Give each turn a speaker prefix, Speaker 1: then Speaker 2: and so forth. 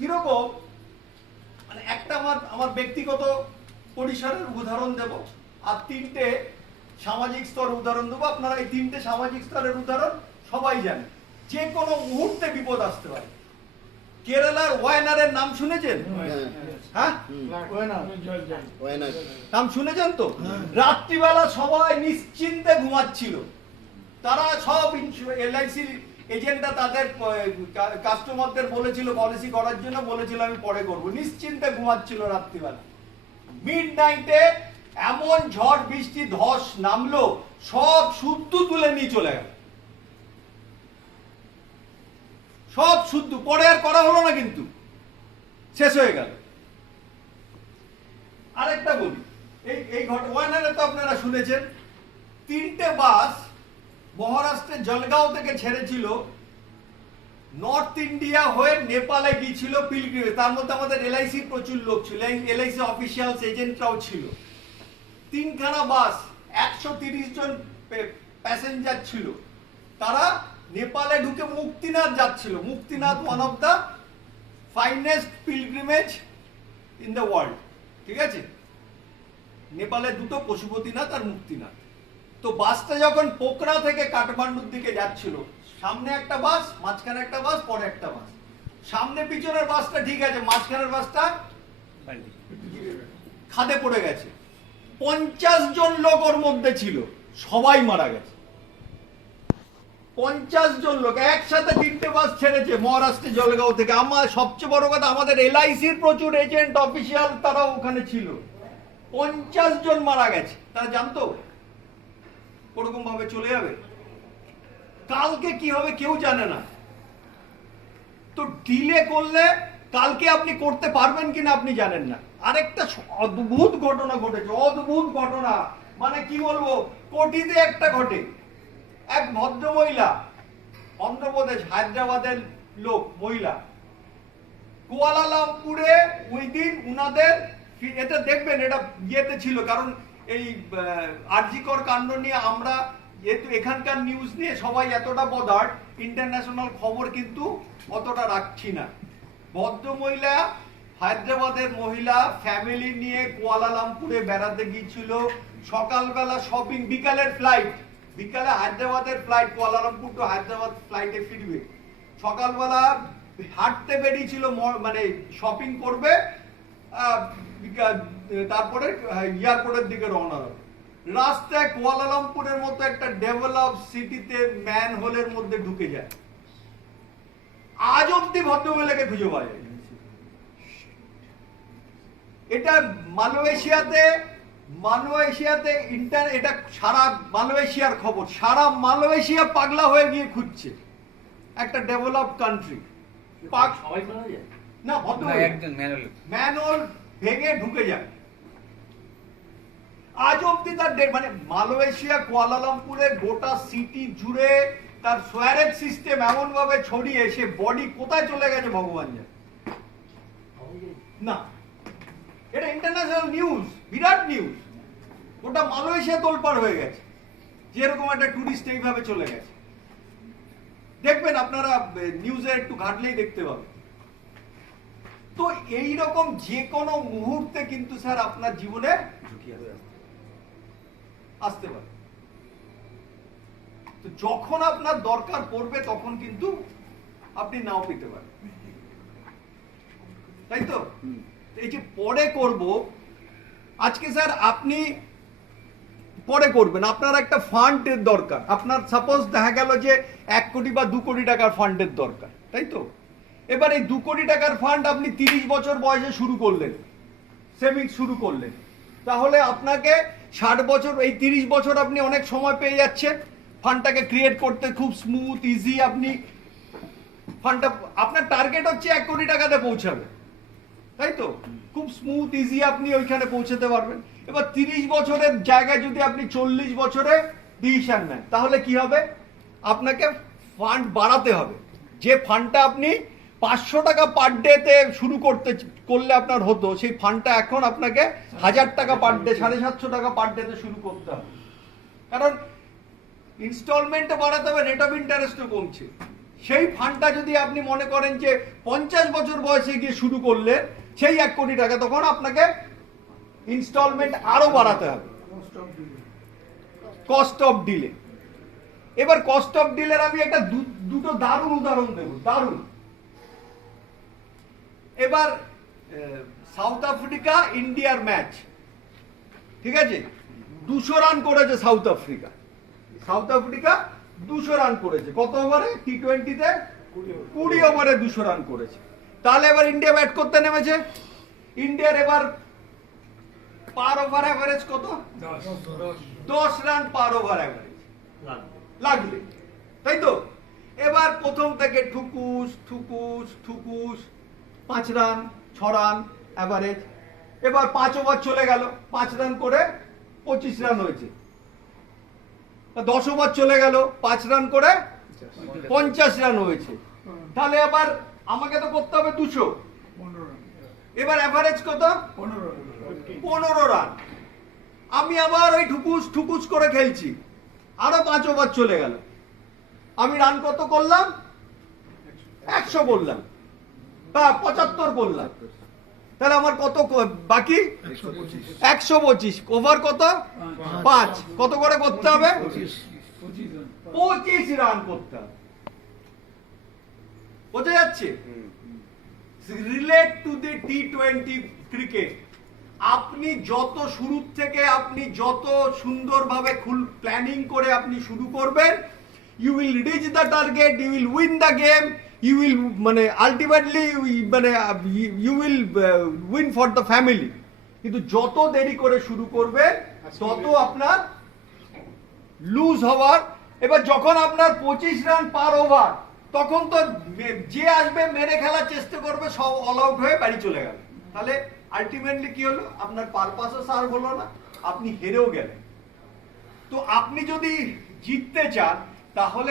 Speaker 1: কীরকম? মানে একটা আমার আমার ব্যক্তিগত পরিসরের উদাহরণ দেব। আর তিনটে সামাজিক স্তর উদাহরণ দেবো। আপনারা এই তিনটে সামাজিক স্তরের উদাহরণ সবাই জানেন। যে কোনো মুহূর্তে বিপদ আসতে পারে। কেরালার ওয়াইনারের নাম শুনেছেন? হ্যাঁ? নাম শুনেছেন তো? রাত্রিবেলা সবাই নিশ্চিন্তে ঘুমাচ্ছিল। তারা সব এলআইসি এজেন্টরা তাদের কাস্টমারদের বলেছিল পলিসি করার জন্য বলেছিল, আমি পরে করব। নিশ্চিন্তে ঘুমাচ্ছিল রাত্রিবেলা। মিড নাইটে এমন ঝড়, বৃষ্টি, ধস নামলো, সব শুদ্ধ তুলে নিয়ে চলে গেল। সব শুদ্ধ, পরে আর করা হলো না কিন্তু। শেষ হয়ে গেল। আরেকটা বলি, এই এই ঘটনা তো আপনারা শুনেছেন, তিনটে বাস মহারাষ্ট্রের জলগাঁও থেকে ছেড়েছিল। নর্থ ইন্ডিয়া হয়ে নেপালে গিয়েছিল পিলগ্রিমে তার মধ্যে আমাদের এলআইসি প্রচুর লোক ছিল এলআইসি অফিসিয়ালস এজেন্টরাও ছিল। তিনখানা বাস, একশো তিরিশ জন প্যাসেঞ্জার ছিল। তারা নেপালে ঢুকে মুক্তিনাথ যাচ্ছিল। Muktinath one of the finest pilgrimage in the world ঠিক আছে? নেপালে দুটো পশুপতিনাথ আর মুক্তিনাথ। তো বাসটা যখন পোকরা থেকে কাঠমান্ডুর দিকে যাচ্ছিল, সামনে একটা বাস, মাঝখানে একটা বাস, পরে একটা বাস। সামনে পিছনের বাসটা ঠিক আছে, মাঝখানের বাসটা খাদে পড়ে গেছে। পঞ্চাশ জন লোক ওর মধ্যে ছিল, সবাই মারা গেছে। পঞ্চাশ জন লোক, একসাথে তিনটে বাস ছেড়েছে মহারাষ্ট্রের জলগাঁও থেকে। আমার সবচেয়ে বড় কথা, আমাদের এলআইসির প্রচুর এজেন্ট অফিসিয়াল তারা ওখানে ছিল। পঞ্চাশ জন মারা গেছে। তারা জানতো? ওরকম ভাবে চলে যাবে? কালকে কি হবে কেউ জানে না। তো ডিলে করলে কালকে আপনি করতে পারবেন কিনা আপনি জানেন না। আরেকটা অদ্ভুত ঘটনা ঘটেছে, অদ্ভুত ঘটনা। মানে কি বলব, কোটিতে একটা ঘটে। এক ভদ্র মহিলা অন্ধ্রপ্রদেশ, হায়দ্রাবাদের লোক, মহিলা। কুয়ালালামপুরে ওই দিন উনাদের এটা দেখবেন, এটা ইয়েতে ছিল, কারণ এই আরজিকর কাণ্ড নিয়ে আমরা যেহেতু এখানকার নিউজ নিয়ে সবাই এতটা বদার ইন্টারন্যাশনাল খবর কিন্তু অতটা রাখছি না। ভদ্র মহিলা হায়দ্রাবাদের মহিলা ফ্যামিলি নিয়ে কুয়ালালামপুরে বেড়াতে গিয়েছিল। সকালবেলা শপিং বিকালের ফ্লাইট বিকালে হায়দ্রাবাদের ফ্লাইট কুয়ালালামপুর টু হায়দ্রাবাদ ফ্লাইটে ফিরবে। সকালবেলা হাঁটতে বেরিয়েছিল মানে শপিং করবে তারপরে এয়ারপোর্টের দিকে রওনা হবে রাস্তায় কুয়ালালামপুরের মতো একটা ডেভেলপ সিটিতে ম্যান হোলের মধ্যে ঢুকে যায়। আজ অব্দি ভদ্রমহিলাকে খুঁজে পাওয়া যায়। এটা মালয়েশিয়াতে মালয়েশিয়াতে ইন্টার এটা সারা মালয়েশিয়ার খবর। সারা মালয়েশিয়া পাগলা হয়ে গিয়ে খুঁজছে একটা ডেভেলপ কান্ট্রি। পাক
Speaker 2: সবাই
Speaker 1: না
Speaker 3: না
Speaker 1: ভদ্র
Speaker 3: ম্যানুয়াল
Speaker 1: ম্যানহোল ভেঙে ঢুকে যায়। আজ অব্দি তার মানে মালয়েশিয়া, কুয়ালালামপুরে গোটা সিটি জুড়ে তার সোয়ারেজ সিস্টেম এমন ভাবে ছড়িয়ে সে বডি কোথায় চলে গেছে ভগবান জানে। না। এটা ইন্টারন্যাশনাল নিউজ বিরাট নিউজ গোটা মালয়েশিয়া তোলপাড় হয়ে গেছে। যেরকম একটা টুরিস্ট এইভাবে চলে গেছে। দেখবেন আপনারা নিউজে একটু ঘাটলেই দেখতে পাবেন। তো এই রকম যে কোনো মুহূর্তে কিন্তু স্যার আপনার জীবনে ঝুঁকি আসবে। আসতে পারে। তো যখন আপনার দরকার পড়বে তখন কিন্তু আপনি নাও পেতে পারেন। তাই তো? এই যে পরে করব আজকে স্যার আপনি পরে করবেন। আপনার একটা ফান্ডের দরকার। আপনার সাপোজ দেখা গেল যে এক কোটি বা দু কোটি টাকার ফান্ডের দরকার তাই তো? এবার এই দু কোটি টাকার ফান্ড আপনি তিরিশ বছর বয়সে শুরু করলেন সেভিংস শুরু করলেন। তাহলে আপনাকে ষাট বছর, এই তিরিশ বছর আপনি অনেক সময় পেয়ে যাচ্ছেন। ফান্ডটাকে ক্রিয়েট করতে খুব স্মুথ ইজি আপনি ফান্ডটা, আপনার টার্গেট হচ্ছে এক কোটি টাকাতে পৌঁছাবে। তাই তো? খুব স্মুথ ইজি আপনি ওইখানে পৌঁছাতে পারবেন। এবার তিরিশ বছরের জায়গায় যদি আপনি চল্লিশ বছরে ডিসিশন নেন, তাহলে কি হবে? আপনাকে ফান্ড বাড়াতে হবে। যে ফান্ডটা আপনি পাঁচশো টাকা পার ডেতে শুরু করতে করলে আপনার হতো। সেই ফান্ডটা এখন আপনাকে হাজার টাকা পার ডে সাড়ে সাতশো টাকা পার ডেতে শুরু করতে হবে। কারণ ইনস্টলমেন্টে বাড়াতে হবে রেট অফ ইন্টারেস্টও কমছে। সেই ফান্ডটা যদি আপনি মনে করেন যে পঞ্চাশ বছর বয়সে গিয়ে শুরু করলে, সেই এক কোটি টাকা তখন আপনাকে ইনস্টলমেন্ট আরও বাড়াতে হবে। কস্ট অফ ডিলে এবার কস্ট অফ ডিলের আমি একটা দুটো দারুণ উদাহরণ দেব, দারুণ। এবার সাউথ আফ্রিকা ইন্ডিয়ার ম্যাচ। ঠিক আছে? দুশো রান করেছে সাউথ আফ্রিকা। সাউথ আফ্রিকা দুশো রান করেছে। কত ওভারে টি টোয়েন্টিতে কুড়ি ওভারে দুশো রান করেছে। তাহলে এবার ইন্ডিয়া ব্যাট করতে নেমেছে। ইন্ডিয়ার এবার পার ওভার অ্যাভারেজ কত? দশ। রান পার ওভার অ্যাভারেজ লাগবে। তাই তো? এবার প্রথম থেকে ঠুকুস ঠুকুস ঠুকুস পাঁচ রান ছ রান অ্যাভারেজ এবার পাঁচ ওভার চলে গেল। পাঁচ রান করে পঁচিশ রান হয়েছে। দশ ওভার চলে গেল পাঁচ রান করে পঞ্চাশ রান হয়েছে। তাহলে আবার আমাকে তো করতে হবে দুশো। এবার অ্যাভারেজ কত? পনেরো রান। আমি আবার ওই ঠুকুস ঠুকুস করে খেলছি। আরও পাঁচ ওভার চলে গেল। আমি রান কত করলাম? একশো করলাম পঁচাত্তর করলাম তাহলে আমার কত বাকি? একশো পঁচিশ। ওভার কত? পাঁচ। কত করে করতে হবে? পঁচিশ রান করতে হবে। বোঝা যাচ্ছে? Relate to the T twenty cricket আপনি যত শুরুর থেকে আপনি যত সুন্দরভাবে খুল প্ল্যানিং করে আপনি শুরু করবেন you will reach the target you will win the game you will মানে আলটিমেটলি মানে you will win for the family কিন্তু যত দেরি করে শুরু করবে, তত আপনার লুজ হওয়ার। এবার যখন আপনার পঁচিশ রান পার ওভার তখন তো যে আসবে মেরে খেলার চেষ্টা করবে, সব অল আউট হয়ে বাড়ি চলে গেল। তাহলে আলটিমেটলি কি হলো? আপনার পারপাসও সার্ভ হলো না, আপনি হেরেও গেলেন। তো আপনি যদি জিততে চান, তাহলে